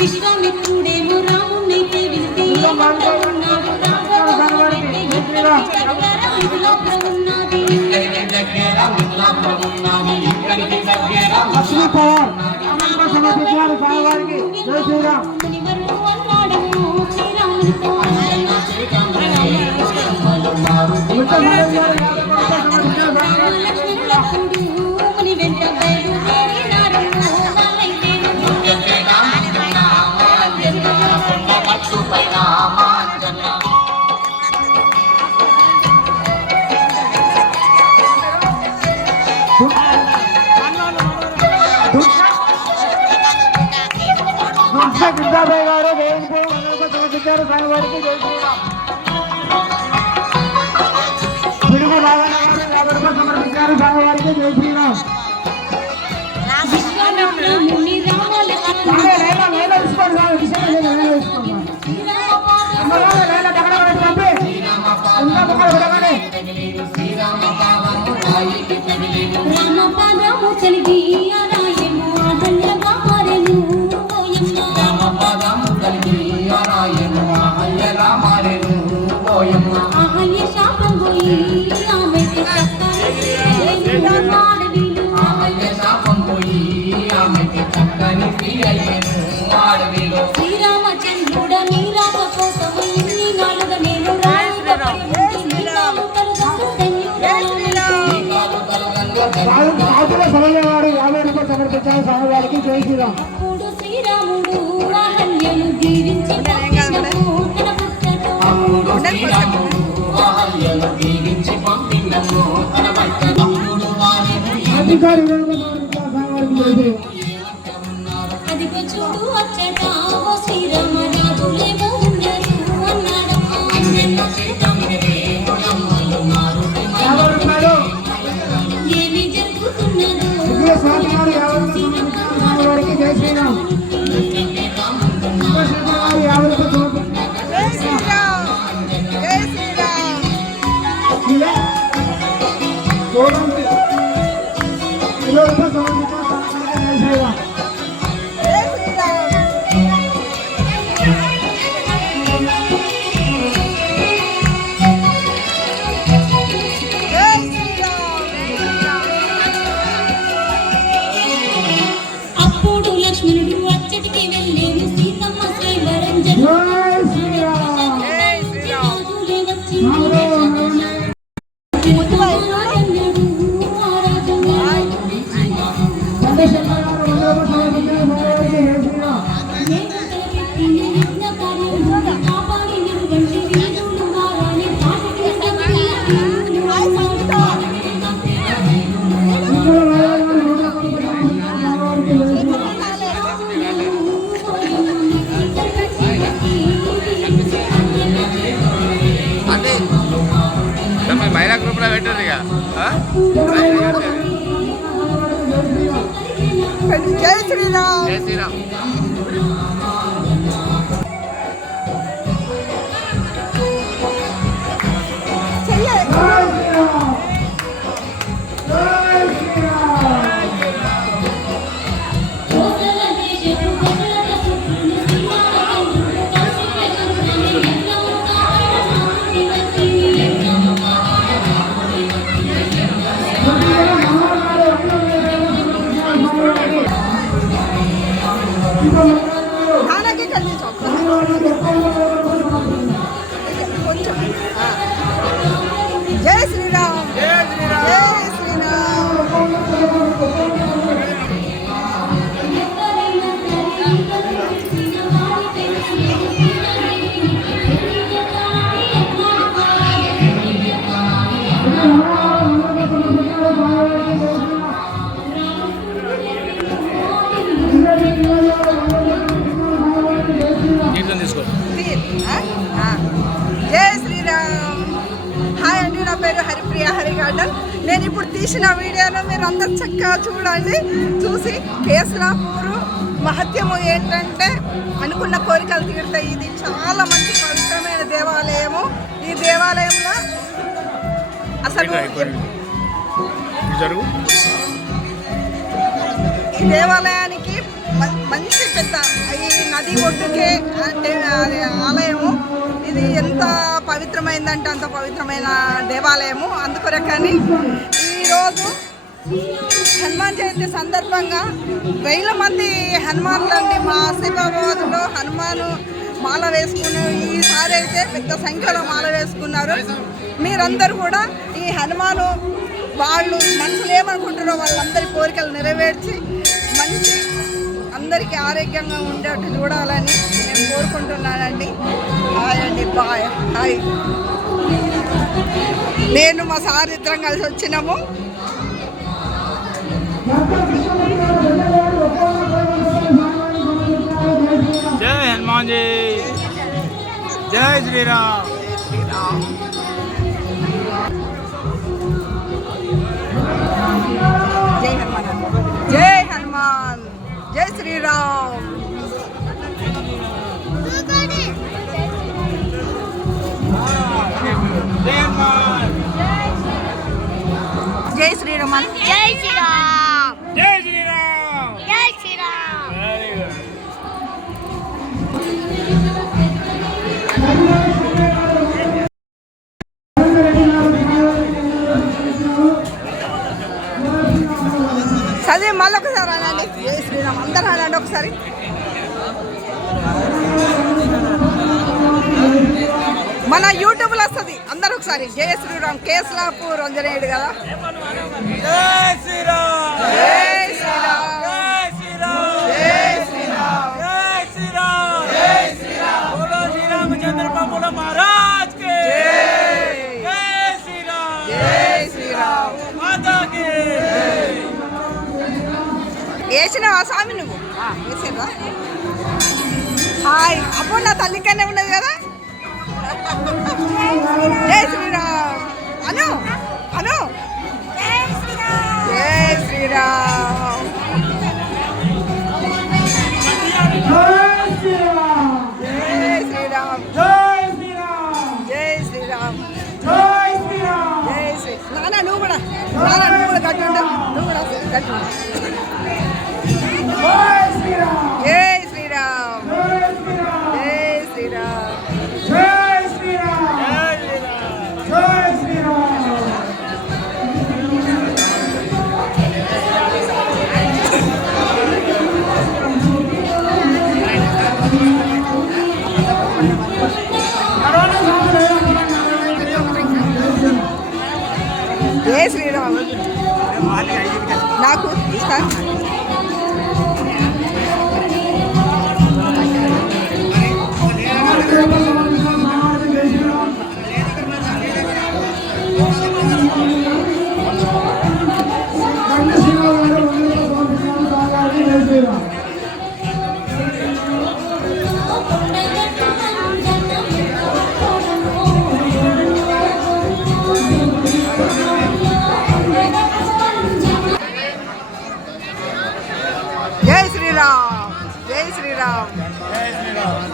విశ్వామిత్రుడేమో రామునైతే విలిపి ముని వెంట గిద్దాబాయి గారు సమర్పించారు స్వామివారికి జై శ్రీరామ్. పిడుగు రావణ గారు 50 రూపాయలు సమర్పించారు స్వామివారికి జై శ్రీరామ్. శ్రీరామచంద్రుడ నీరాక కోసం ఇన్ని నాలుగ నేను సమయవాడు 50 రూపాయలు సమర్పించారు స్వామివారికి జై శ్రీరామ్. అప్పుడు శ్రీరాముడు అహల్యను దీవించి అధికారి అదిగో చూడు వచ్చట శ్రీరామ రాజులేమో ఉన్నారు అన్నాడు. ఏమి జరుగుతున్నదో స్వామివారికి జై శ్రీరామ్. అప్పుడు లక్ష్మణుడు అచ్చటికి వెళ్ళేను సీతమ్మ శ్రీవరం महिला ग्रुप పెట్టారు జై శ్రీరామ్. జై శ్రీరామ్. खाना कर ली जय श्री राम. जय श्री राम. जय श्री జై శ్రీరామ్. హాయ్ అండి, నా పేరు హరిప్రియ హరిగార్డన్. నేను ఇప్పుడు తీసిన వీడియోలో మీరు అందరు చక్కగా చూడండి. చూసి కేసులాపూరు మహత్యము ఏంటంటే అనుకున్న కోరికలు తీరుతాయి. ఇది చాలా మంచి పవిత్రమైన దేవాలయము. ఈ దేవాలయంలో అసలు ఈ దేవాలయానికి మంచి పెద్ద ఈ నది ఒడ్డుకే అంటే అది ఆలయము. ఇది ఎంత పవిత్రమైందంటే అంత పవిత్రమైన దేవాలయము. అందుకొరకని ఈరోజు హనుమాన్ జయంతి సందర్భంగా వేల మంది హనుమాన్లండి మా ఆసిఫాబాద్లో హనుమాను మాల వేసుకుని ఈసారి అయితే పెద్ద సంఖ్యలో మాల వేసుకున్నారు. మీరందరూ కూడా ఈ హనుమాను వాళ్ళు మనుషులు ఏమనుకుంటారో వాళ్ళందరి కోరికలు నెరవేర్చి మంచి అందరికీ ఆరోగ్యంగా ఉండేట్టు చూడాలని నేను కోరుకుంటున్నానండి. హాయ్ అండి, బాయ్. హాయ్. నేను మా సార్ ఇద్దరం కలిసి వచ్చినాము. జై హనుమాన్ జీ, జై శ్రీరామ్. జై హనుమాన్, జై హనుమాన్, జై శ్రీరామ్. జై శ్రీరామ్. జై శ్రీరామ్. జై శ్రీరామ్. జై శ్రీరామ్. Very good. చదివి మళ్ళీ ఒకసారి అనండి. జై శ్రీరామ్ అందరూ అనండి ఒకసారి. మన యూట్యూబ్లో వస్తుంది అందరూ ఒకసారి. జై శ్రీరామ్. కేసులాపూర్ అంజనేయుడు కదా. జై శ్రీరామ్. జై శ్రీరామ్. జై శ్రీరామ్. జై శ్రీరామ్. జై శ్రీరామ్. జై శ్రీరామ్. బోలో శ్రీ రామచంద్ర ప్రభుల మహారాజ్ కి జై. జై శ్రీరామ్. జై శ్రీరామ్. మాతా కి వేసినావా స్వామి నువ్వు? వేసిరా. హాయ్. అప్పుడు నా తల్లికనే ఉన్నది కదా. జై శ్రీరామ్ అను అను. జై శ్రీరామ్. జై శ్రీరామ్. జై శ్రీరామ్. జై శ్రీరామ్. జై శ్రీ. నాన్న నువ్వు కూడా, నాన్న నువ్వు కూడా కట్టు ఉండు. నువ్వు కూడా కట్టు ఉండు. జై శ్రీరామ్. జై శ్రీరామ్. జై శ్రీరామ్. నాకు ఇస్తాను. జై శ్రీరామ్. జై శ్రీరామ్. జై శ్రీరామ్.